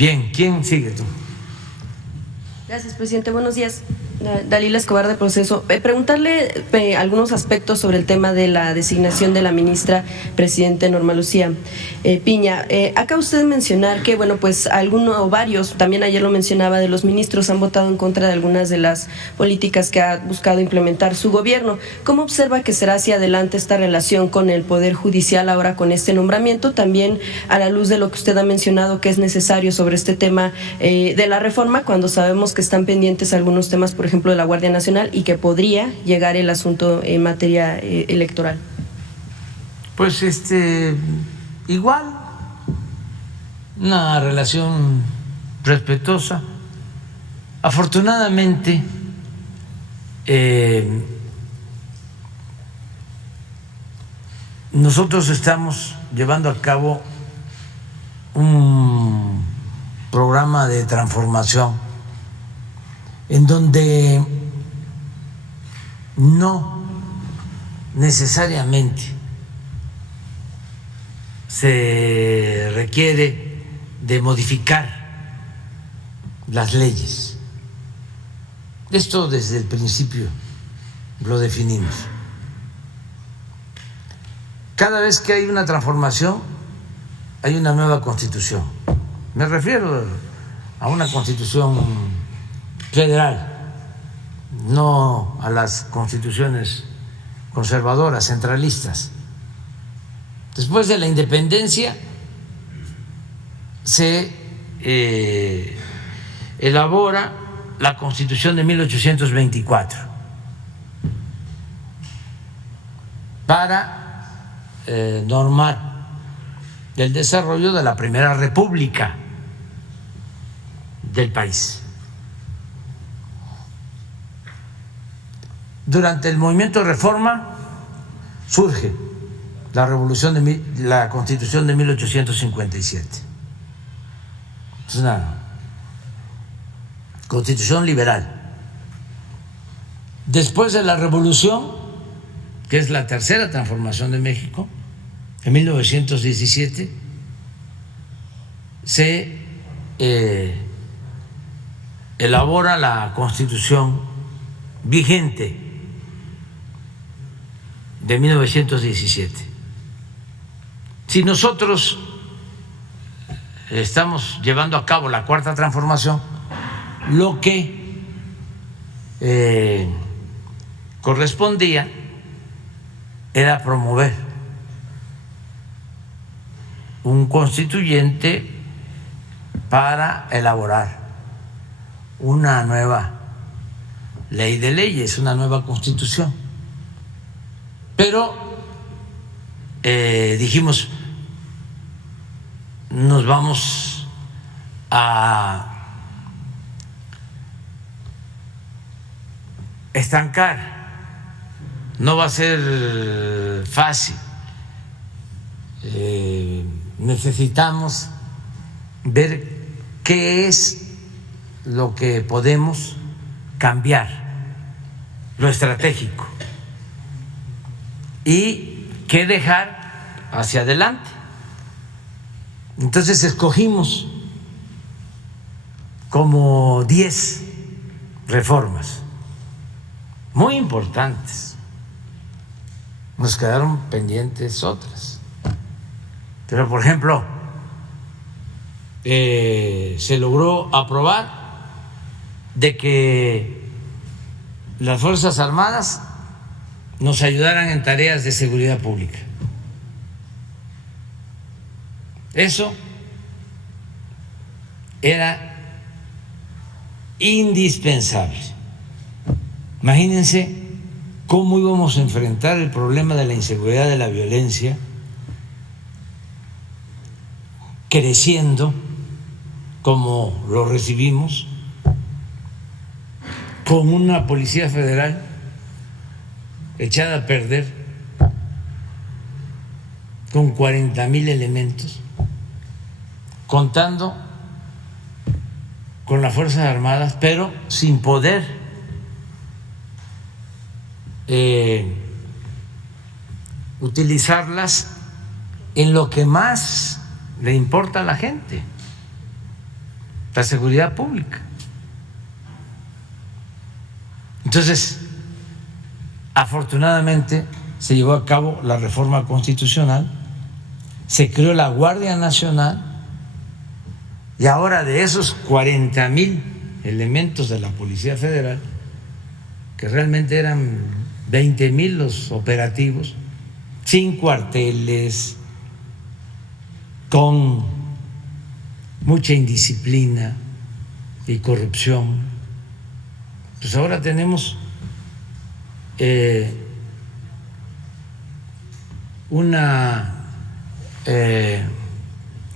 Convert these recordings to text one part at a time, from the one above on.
Bien, ¿quién sigue tú? Gracias, presidente. Buenos días. Dalila Escobar de Proceso. Preguntarle algunos aspectos sobre el tema de la designación de la ministra presidente Norma Lucía Piña. Acá usted mencionar que, bueno, pues algunos o varios, también ayer lo mencionaba, de los ministros han votado en contra de algunas de las políticas que ha buscado implementar su gobierno. ¿Cómo observa que será hacia adelante esta relación con el Poder Judicial ahora con este nombramiento? También a la luz de lo que usted ha mencionado que es necesario sobre este tema de la reforma, cuando sabemos que están pendientes algunos temas, por ejemplo, de la Guardia Nacional, y que podría llegar el asunto en materia electoral. Pues igual, una relación respetuosa. Afortunadamente, nosotros estamos llevando a cabo un programa de transformación en donde no necesariamente se requiere de modificar las leyes. Esto desde el principio lo definimos. Cada vez que hay una transformación, hay una nueva constitución. Me refiero a una constitución federal, no a las constituciones conservadoras, centralistas. Después de la independencia se elabora la Constitución de 1824 para normar el desarrollo de la Primera República del país. Durante el movimiento de reforma surge la Constitución de 1857. Es una constitución liberal. Después de la Revolución, que es la tercera transformación de México, en 1917, se elabora la Constitución vigente de 1917. Si nosotros estamos llevando a cabo la cuarta transformación, lo que correspondía era promover un constituyente para elaborar una nueva ley de leyes, una nueva constitución. Pero dijimos, nos vamos a estancar, no va a ser fácil, necesitamos ver qué es lo que podemos cambiar, lo estratégico, y qué dejar hacia adelante. Entonces escogimos como 10 reformas muy importantes. Nos quedaron pendientes otras, pero por ejemplo se logró aprobar de que las Fuerzas Armadas nos ayudaran en tareas de seguridad pública. Eso era indispensable. Imagínense cómo íbamos a enfrentar el problema de la inseguridad, de la violencia, creciendo como lo recibimos, con una Policía Federal echada a perder, con 40,000 elementos, contando con las Fuerzas Armadas, pero sin poder utilizarlas en lo que más le importa a la gente, la seguridad pública. Entonces, afortunadamente se llevó a cabo la reforma constitucional, se creó la Guardia Nacional y ahora de esos 40,000 elementos de la Policía Federal, que realmente eran 20,000 los operativos, sin cuarteles, con mucha indisciplina y corrupción, pues ahora tenemos una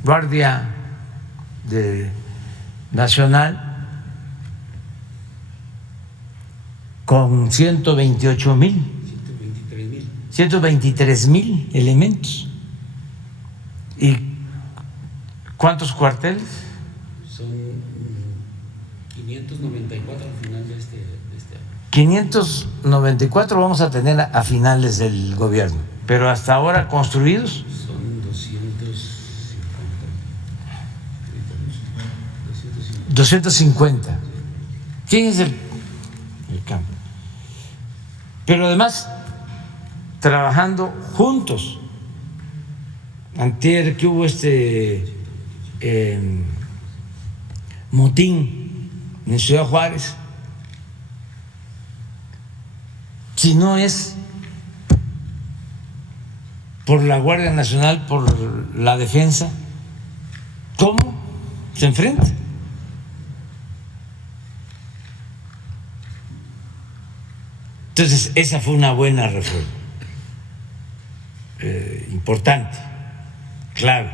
Guardia Nacional con 123,000 elementos. ¿Y cuántos cuarteles? Son 594 al final de este año. 594 vamos a tener a finales del gobierno, pero hasta ahora construidos son 250. ¿Quién es el campo? Pero además trabajando juntos. Antier que hubo motín en Ciudad Juárez, si no es por la Guardia Nacional, por la defensa, ¿cómo se enfrenta? Entonces, esa fue una buena reforma, importante, clave.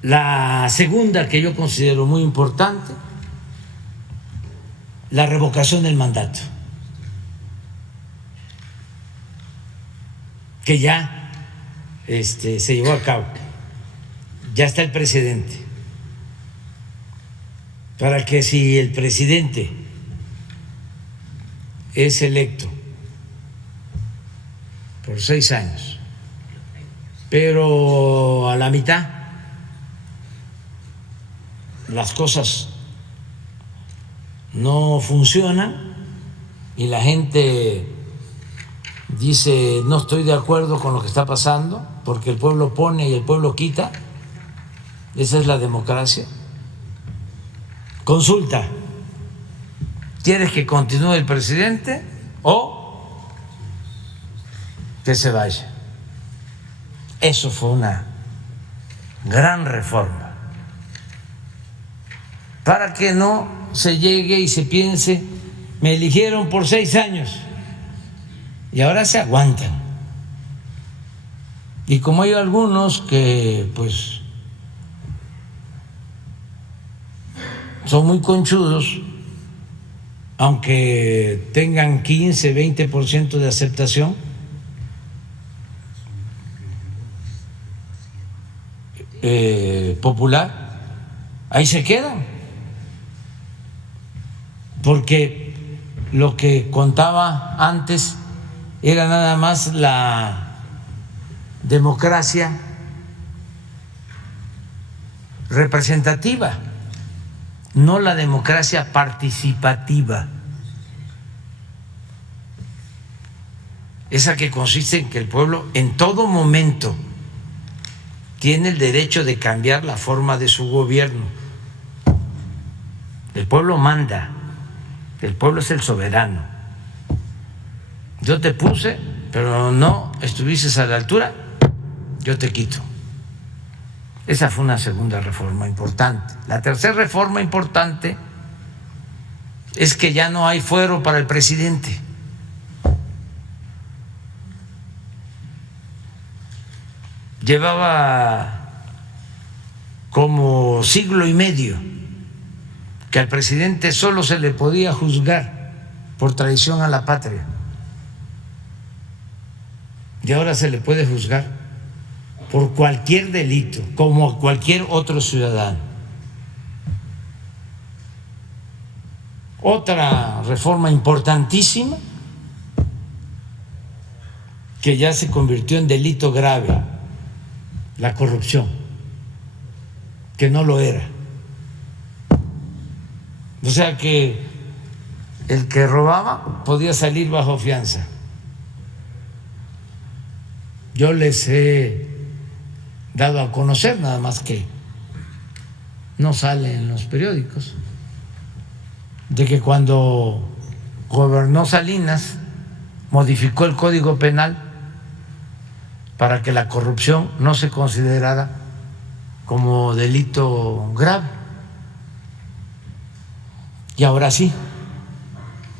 La segunda que yo considero muy importante, la revocación del mandato, que ya se llevó a cabo, ya está el precedente, para que si el presidente es electo por 6 años, pero a la mitad las cosas no funcionan y la gente dice no estoy de acuerdo con lo que está pasando porque el pueblo pone y el pueblo quita, esa es la democracia. Consulta, ¿quieres que continúe el presidente o que se vaya? Eso fue una gran reforma para que no se llegue y se piense me eligieron por 6 años y ahora se aguantan. Y como hay algunos que pues son muy conchudos, aunque tengan 15, 20% de aceptación, popular, ahí se quedan, porque lo que contaba antes era nada más la democracia representativa, no la democracia participativa, esa que consiste en que el pueblo en todo momento tiene el derecho de cambiar la forma de su gobierno. El pueblo manda, el pueblo es el soberano. Yo te puse, pero no estuviste a la altura, yo te quito. Esa fue una segunda reforma importante. La tercera reforma importante es que ya no hay fuero para el presidente. Llevaba como siglo y medio que al presidente solo se le podía juzgar por traición a la patria. Y ahora se le puede juzgar por cualquier delito, como a cualquier otro ciudadano. Otra reforma importantísima que ya se convirtió en delito grave, la corrupción, que no lo era O sea que el que robaba podía salir bajo fianza. Yo les he dado a conocer, nada más que no sale en los periódicos, de que cuando gobernó Salinas modificó el Código Penal para que la corrupción no se considerara como delito grave. Y ahora sí,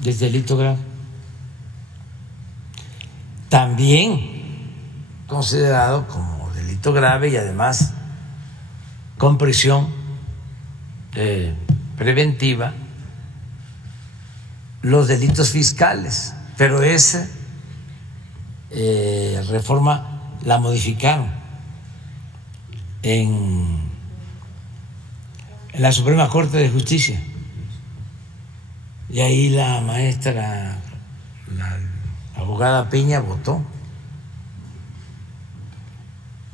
es delito grave. También considerado como delito grave y además con prisión preventiva los delitos fiscales, pero esa reforma la modificaron en la Suprema Corte de Justicia, y ahí la maestra, la abogada Peña, votó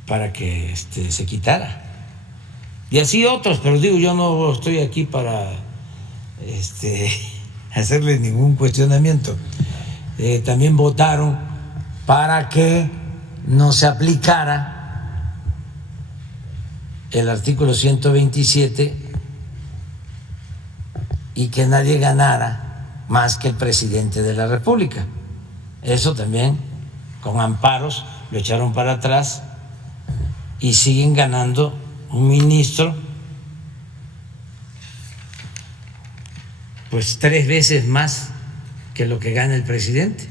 para que se quitara, y así otros, pero digo, yo no estoy aquí para hacerle ningún cuestionamiento. También votaron para que no se aplicara el artículo 127 y que nadie ganara más que el presidente de la República. Eso también, con amparos, lo echaron para atrás y siguen ganando un ministro pues 3 veces más que lo que gana el presidente.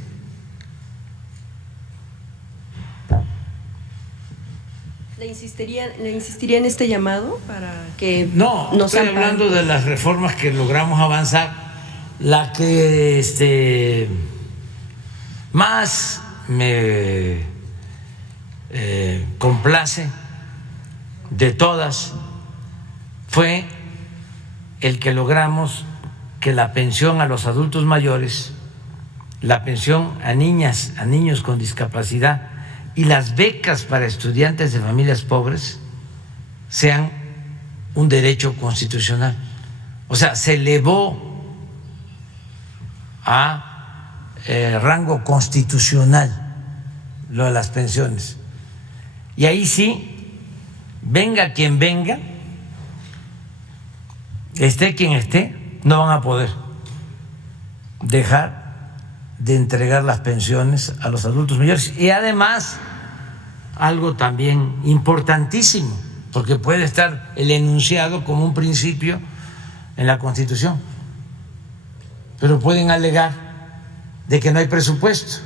¿Le insistiría en este llamado para que no estoy hablando de las reformas que logramos avanzar? La que más me complace de todas fue el que logramos que la pensión a los adultos mayores, la pensión a niñas, a niños con discapacidad y las becas para estudiantes de familias pobres sean un derecho constitucional. O sea, se elevó a rango constitucional lo de las pensiones. Y ahí sí, venga quien venga, esté quien esté, no van a poder dejar de entregar las pensiones a los adultos mayores. Y además, algo también importantísimo, porque puede estar el enunciado como un principio en la Constitución, pero pueden alegar de que no hay presupuesto.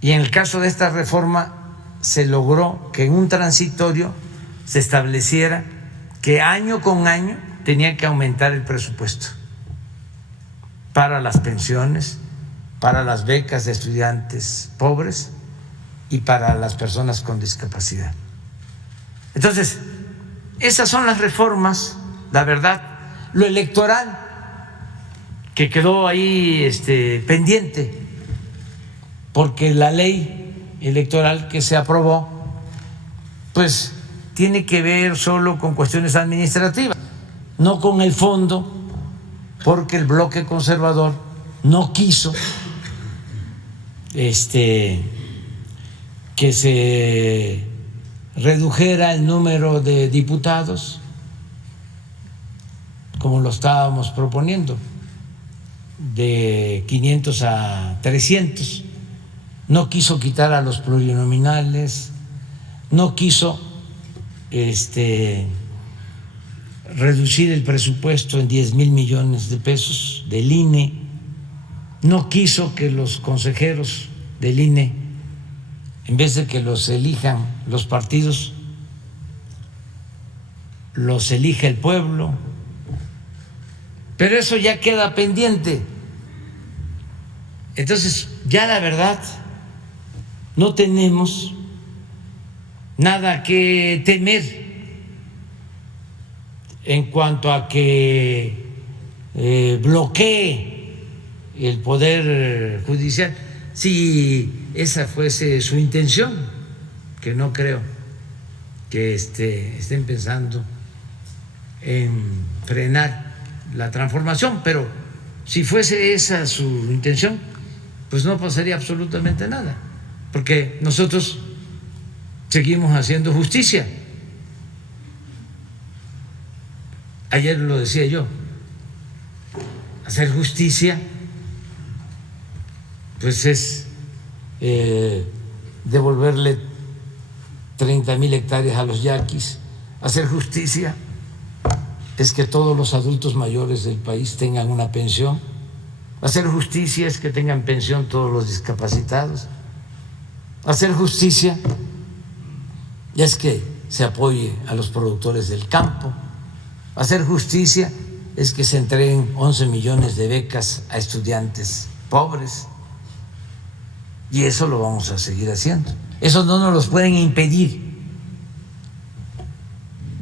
Y en el caso de esta reforma se logró que en un transitorio se estableciera que año con año tenía que aumentar el presupuesto para las pensiones, para las becas de estudiantes pobres y para las personas con discapacidad. Entonces, esas son las reformas, la verdad. Lo electoral, que quedó ahí pendiente, porque la ley electoral que se aprobó, pues tiene que ver solo con cuestiones administrativas, no con el fondo, porque el bloque conservador no quiso que se redujera el número de diputados como lo estábamos proponiendo, de 500 a 300, no quiso quitar a los plurinominales, no quiso reducir el presupuesto en 10,000 millones de pesos del INE, no quiso que los consejeros del INE, en vez de que los elijan los partidos, los elija el pueblo. Pero eso ya queda pendiente. Entonces, ya la verdad, no tenemos nada que temer en cuanto a que bloquee el Poder Judicial. Si esa fuese su intención, que no creo que estén pensando en frenar la transformación, pero si fuese esa su intención, pues no pasaría absolutamente nada, porque nosotros seguimos haciendo justicia. Ayer lo decía yo, hacer justicia pues es devolverle 30,000 hectáreas a los yaquis. Hacer justicia es que todos los adultos mayores del país tengan una pensión. Hacer justicia es que tengan pensión todos los discapacitados. Hacer justicia es que se apoye a los productores del campo. Hacer justicia es que se entreguen 11 millones de becas a estudiantes pobres. Y eso lo vamos a seguir haciendo. Eso no nos los pueden impedir.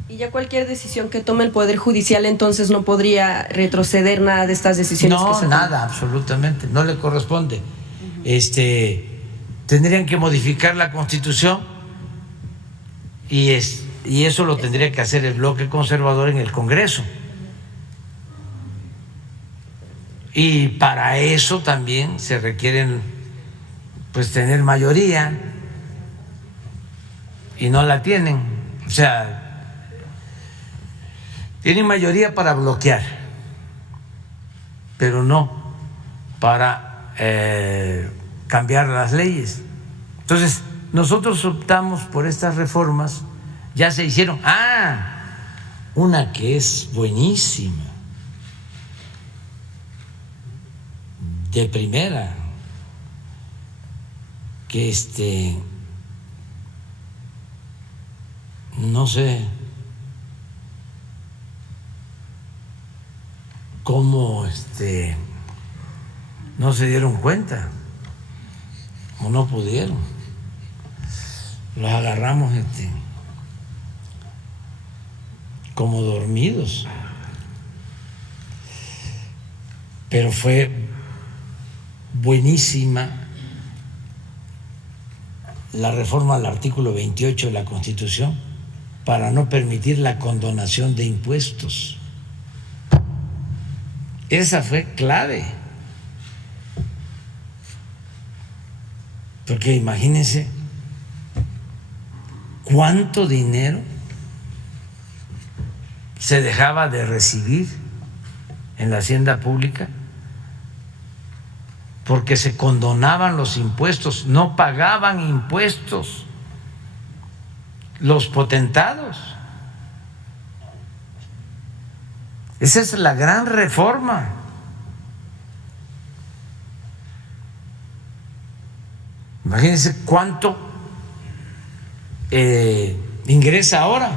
Y ya cualquier decisión que tome el Poder Judicial entonces no podría retroceder nada de estas decisiones. No, que se nada, toman. absolutamente, no le corresponde. Tendrían que modificar la Constitución y eso lo tendría que hacer el bloque conservador en el Congreso. Y para eso también se requieren pues tener mayoría y no la tienen. O sea, tienen mayoría para bloquear, pero no para cambiar las leyes. Entonces, nosotros optamos por estas reformas, ya se hicieron. Una que es buenísima, de primera, que no sé cómo no se dieron cuenta o no pudieron. Los agarramos como dormidos, pero fue buenísima la reforma al artículo 28 de la Constitución para no permitir la condonación de impuestos. Esa fue clave, porque imagínense cuánto dinero se dejaba de recibir en la hacienda pública porque se condonaban los impuestos, no pagaban impuestos los potentados. Esa es la gran reforma. Imagínense cuánto ingresa ahora.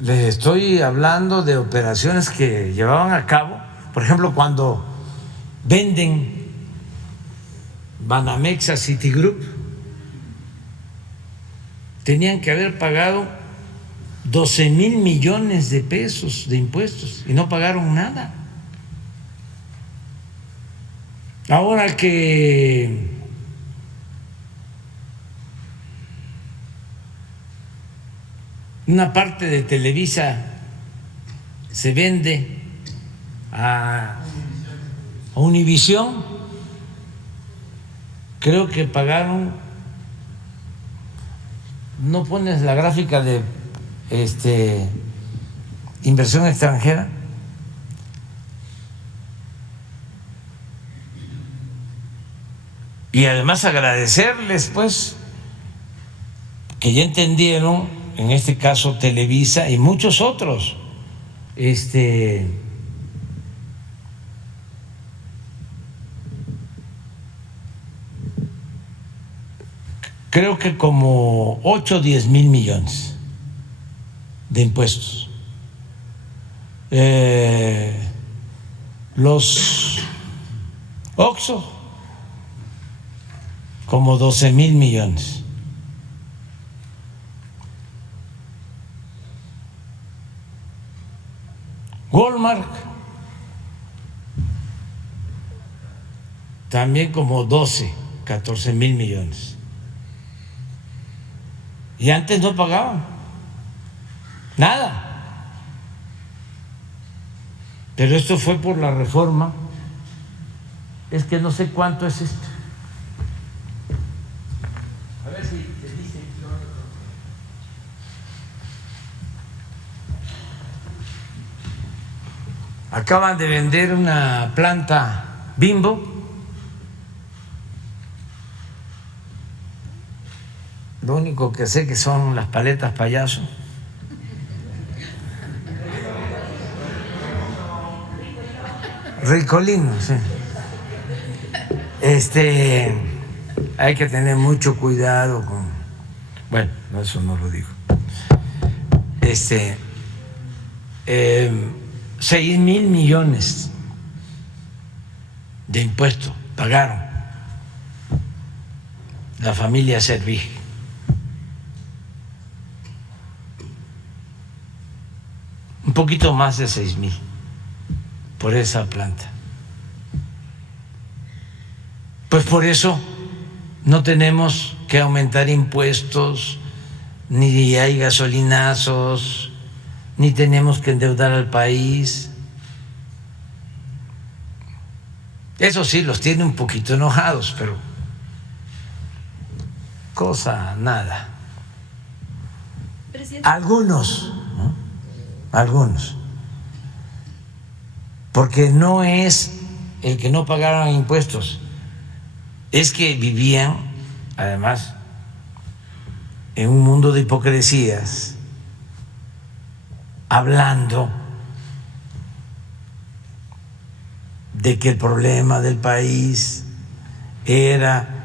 Les estoy hablando de operaciones que llevaban a cabo, por ejemplo, cuando venden Banamex a Citigroup, tenían que haber pagado 12,000 millones de pesos de impuestos y no pagaron nada. Ahora que una parte de Televisa se vende a Univisión, creo que pagaron, no pones la gráfica de inversión extranjera, y además agradecerles pues que ya entendieron, en este caso Televisa y muchos otros, creo que como 8 o 10 mil millones de impuestos. Los Oxxo, como 12,000 millones. Walmart, también como 12, 14,000 millones. Y antes no pagaban nada. Pero esto fue por la reforma. Es que no sé cuánto es esto. A ver si te dice. Acaban de vender una planta Bimbo. Lo único que sé que son las paletas payaso. Ricolino, sí. Hay que tener mucho cuidado con. Bueno, no, eso no lo digo. 6,000 millones de impuestos pagaron la familia Servig. Un poquito más de 6,000 por esa planta. Pues por eso no tenemos que aumentar impuestos, ni hay gasolinazos, ni tenemos que endeudar al país. Eso sí, los tiene un poquito enojados, pero cosa nada. Presidente. Algunos, ¿no? Algunos. Porque no es el que no pagaran impuestos, es que vivían, además, en un mundo de hipocresías, hablando de que el problema del país era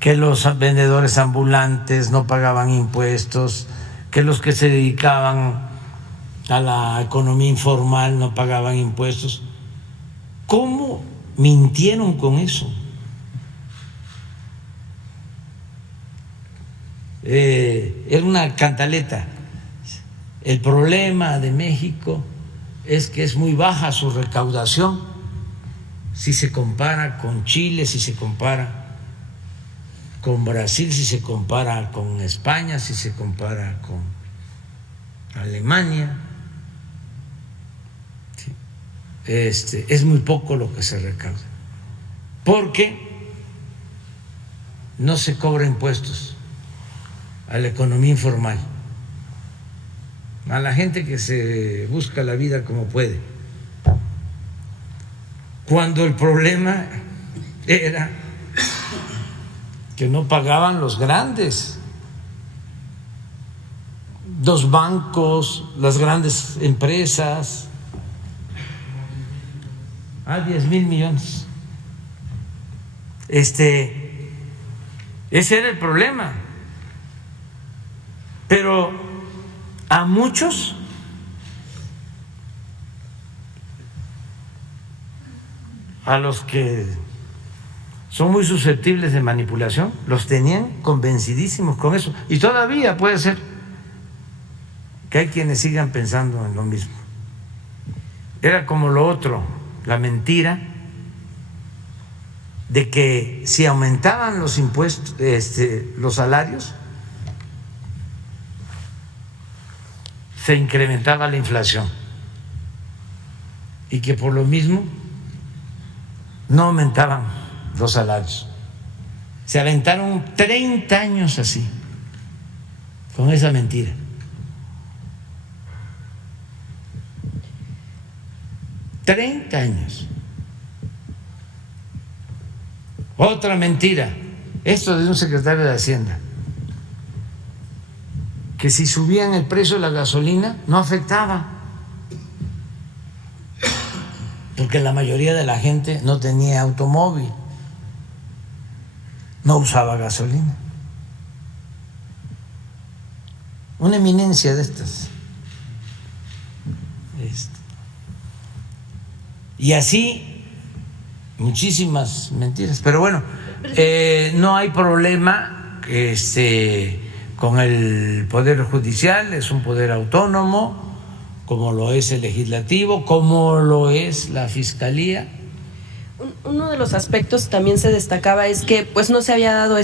que los vendedores ambulantes no pagaban impuestos, que los que se dedicaban a la economía informal no pagaban impuestos. ¿Cómo mintieron con eso? Era una cantaleta. El problema de México es que es muy baja su recaudación si se compara con Chile, si se compara con Brasil, si se compara con España, si se compara con Alemania. Es muy poco lo que se recauda, porque no se cobra impuestos a la economía informal, a la gente que se busca la vida como puede, cuando el problema era que no pagaban los grandes, los bancos, las grandes empresas. 10,000 millones. Ese era el problema. Pero a muchos a los que son muy susceptibles de manipulación, los tenían convencidísimos con eso. Y todavía puede ser que hay quienes sigan pensando en lo mismo. Era como lo otro, la mentira de que si aumentaban los impuestos, los salarios, se incrementaba la inflación y que por lo mismo no aumentaban los salarios. Se aventaron 30 años así, con esa mentira. $30 años. Otra mentira, esto de un secretario de Hacienda, que si subían el precio de la gasolina no afectaba, porque la mayoría de la gente no tenía automóvil, no usaba gasolina. Una eminencia de estas. Y así muchísimas mentiras. Pero bueno, no hay problema con el Poder Judicial, es un poder autónomo, como lo es el Legislativo, como lo es la Fiscalía. Uno de los aspectos también se destacaba es que pues no se había dado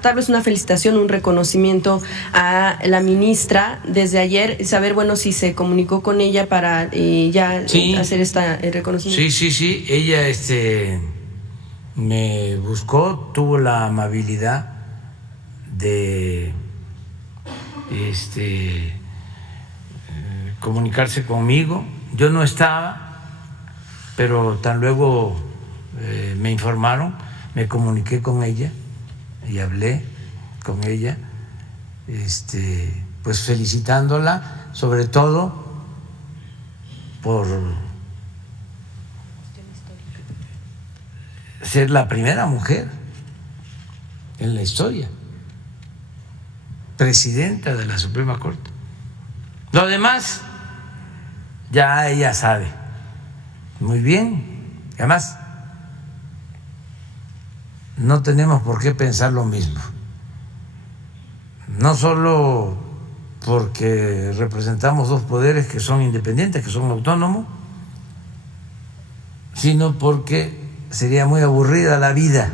tal vez una felicitación, un reconocimiento a la ministra desde ayer, saber bueno si se comunicó con ella para hacer este reconocimiento. Sí, ella me buscó, tuvo la amabilidad de comunicarse conmigo. Yo no estaba, pero tan luego me informaron, me comuniqué con ella y hablé con ella, pues felicitándola, sobre todo por ser la primera mujer en la historia presidenta de la Suprema Corte. Lo demás ya ella sabe muy bien. Además, no tenemos por qué pensar lo mismo, no solo porque representamos dos poderes que son independientes, que son autónomos, sino porque sería muy aburrida la vida